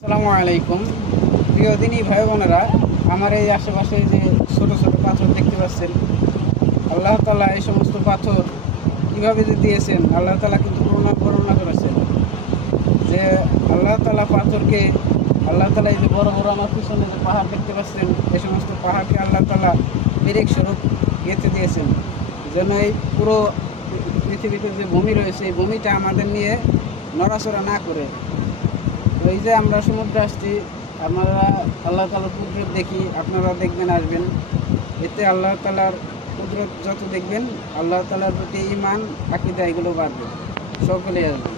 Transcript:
আসসালামু আলাইকুম। প্রিয় দিনী ভাই বোনেরা, আমার এই আশেপাশে যে ছোট ছোট পাথর দেখতে পাচ্ছেন, আল্লাহ তাআলা এই সমস্ত পাথর কীভাবে যে দিয়েছেন, আল্লাহ তাআলা কিন্তু বর্ণনা করেছেন যে আল্লাহ তাআলা পাথরকে, আল্লাহ তাআলা এই যে বড় বড় আমার পিছনে যে পাহাড় দেখতে পাচ্ছেন, এই সমস্ত পাহাড়কে আল্লাহ তাআলা পেরেক স্বরূপ গেঁথে দিয়েছেন, যেন এই পুরো পৃথিবীতে যে ভূমি রয়েছে এই ভূমিটা আমাদের নিয়ে নড়াচড়া না করে। এই যে আমরা সমুদ্রে আসছি, আমরা আল্লাহ তাআলার কুদরত দেখি, আপনারা দেখবেন, আসবেন। এতে আল্লাহ তাআলার কুদরত যত দেখবেন, আল্লাহ তাআলার প্রতি ঈমান আকীদা এগুলো বাড়বে। সকলেই আসবেন।